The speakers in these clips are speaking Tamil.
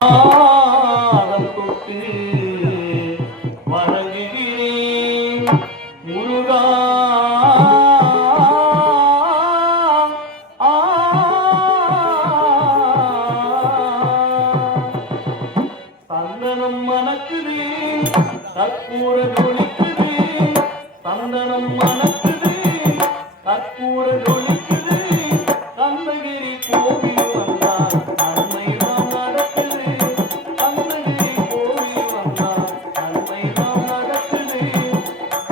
பாதம் தொட்டு வணங்குகிறேன் முருகா. சந்தனம் மணக்குது, கற்பூர ஜொலிக்குது, சந்தனம் மணக்குது, கற்பூர ஜொலிக்குது, கந்தகிரி கோவில் வந்தார் நன்மைதான் நடக்குது, கந்தகிரி கோவில் வந்தார் நன்மைதான் நடக்குது.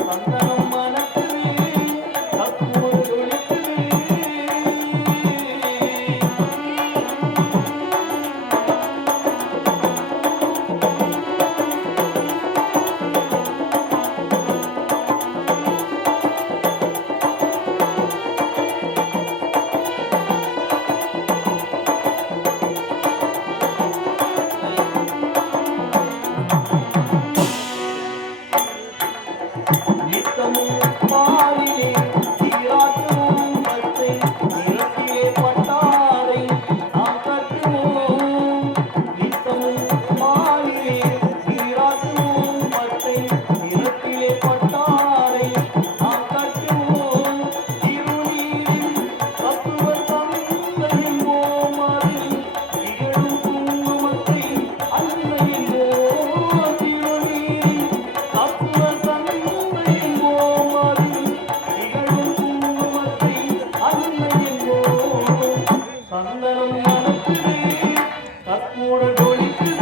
சந்தனம் மணக்குது, கற்பூர ஜொலிக்குது. நித்தமும் பாரிலே சீராட்டுவோம் பச்சை நிறத்திலே பட்டாரை நாம் கட்டுவோம். நித்தமும் பாரிலே சீராட்டுவோம் பச்சை நிறத்திலே பட்டாரை நாம் கட்டுவோம். திருநீரில் தத்துவ தந்தையின் ஓமரில் திகழும் குங்குமத்தை அன்னையின் ஓ திருநீரில் தத்துவ சந்தனம் மணக்குது, கற்பூர ஜொலிக்குது.